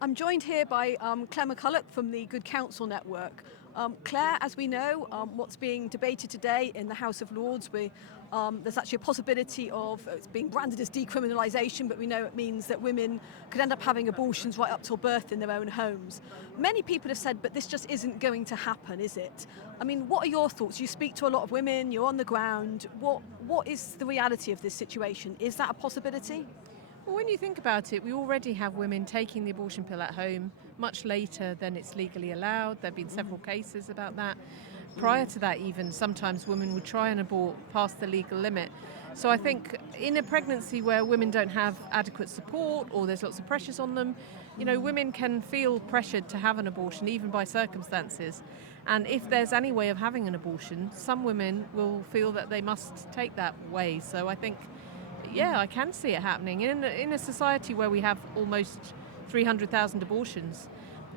I'm joined here by Clare from the Good Counsel Network. Clare, as we know, what's being debated today in the House of Lords, there's actually a possibility of it's being branded as decriminalisation, but we know it means that women could end up having abortions right up till birth in their own homes. Many people have said, but this just isn't going to happen, is it? I mean, what are your thoughts? You speak to a lot of women, you're on the ground. What is the reality of this situation? Is that a possibility? Well, when you think about it, we already have women taking the abortion pill at home much later than it's legally allowed. There have been several cases about that. Prior to that, even, sometimes women would try and abort past the legal limit. So I think in a pregnancy where women don't have adequate support or there's lots of pressures on them, women can feel pressured to have an abortion, even by circumstances. And if there's any way of having an abortion, some women will feel that they must take that way. So I think I can see it happening in a society where we have almost 300,000 abortions,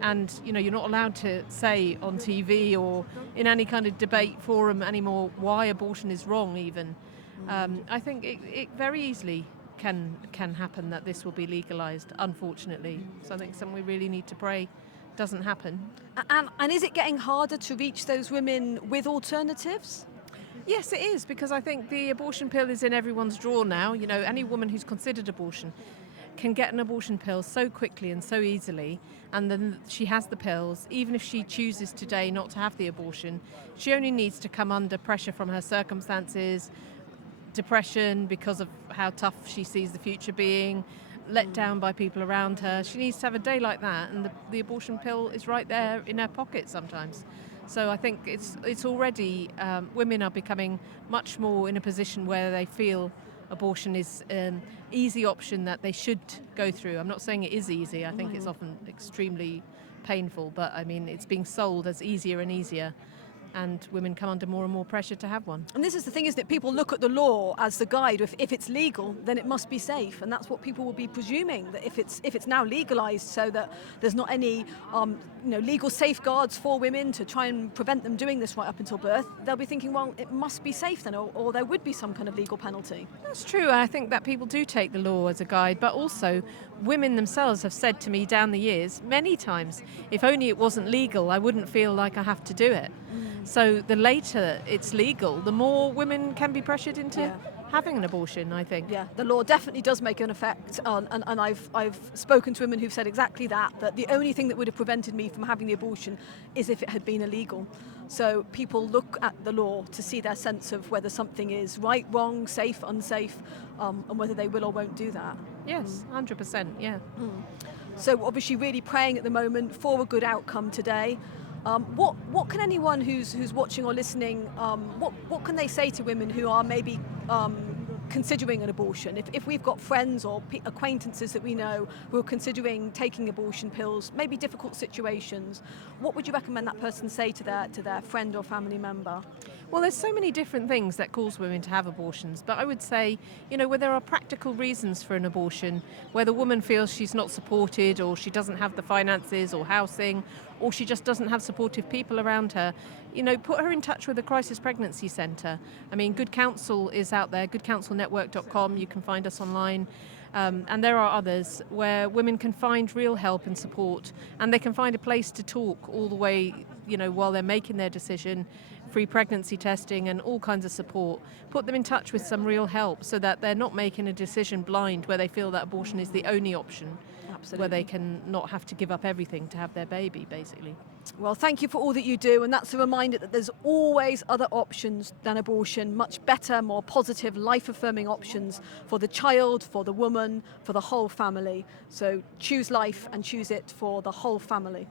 and you're not allowed to say on TV or in any kind of debate forum anymore why abortion is wrong. Even I think it very easily can happen that this will be legalised. Unfortunately, so I think something we really need to pray doesn't happen. And is it getting harder to reach those women with alternatives? Yes, it is, because I think the abortion pill is in everyone's drawer now. Any woman who's considered abortion can get an abortion pill so quickly and so easily, and then she has the pills. Even if she chooses today not to have the abortion, she only needs to come under pressure from her circumstances, depression because of how tough she sees the future being, let down by people around her. She needs to have a day like that, and the abortion pill is right there in her pocket sometimes. So I think it's already, women are becoming much more in a position where they feel abortion is an easy option that they should go through. I'm not saying it is easy. I think it's often extremely painful, but I mean, it's being sold as easier and easier, and women come under more and more pressure to have one. And this is the thing, isn't it? People look at the law as the guide. If it's legal, then it must be safe, and that's what people will be presuming, that if it's now legalised, so that there's not any legal safeguards for women to try and prevent them doing this right up until birth, they'll be thinking, well, it must be safe then, or there would be some kind of legal penalty. That's true. I think that people do take the law as a guide, but also women themselves have said to me down the years many times, if only it wasn't legal, I wouldn't feel like I have to do it. So the later it's legal, the more women can be pressured into having an abortion, I think. Yeah, the law definitely does make an effect, and I've spoken to women who've said exactly that the only thing that would have prevented me from having the abortion is if it had been illegal. So people look at the law to see their sense of whether something is right, wrong, safe, unsafe, and whether they will or won't do that. Yes, 100%, yeah. So obviously really praying at the moment for a good outcome today. What can anyone who's watching or listening, what can they say to women who are maybe considering an abortion? If we've got friends or acquaintances that we know who are considering taking abortion pills, maybe difficult situations, what would you recommend that person say to their friend or family member? Well, there's so many different things that cause women to have abortions, but I would say, where there are practical reasons for an abortion, where the woman feels she's not supported, or she doesn't have the finances or housing, or she just doesn't have supportive people around her, put her in touch with a crisis pregnancy centre. I mean, Good Counsel is out there, goodcounselnetwork.com, you can find us online. And there are others where women can find real help and support, and they can find a place to talk all the way, while they're making their decision, free pregnancy testing and all kinds of support. Put them in touch with some real help so that they're not making a decision blind where they feel that abortion is the only option. Absolutely. Where they can not have to give up everything to have their baby, basically. Well, thank you for all that you do, and that's a reminder that there's always other options than abortion, much better, more positive, life-affirming options for the child, for the woman, for the whole family. So choose life and choose it for the whole family.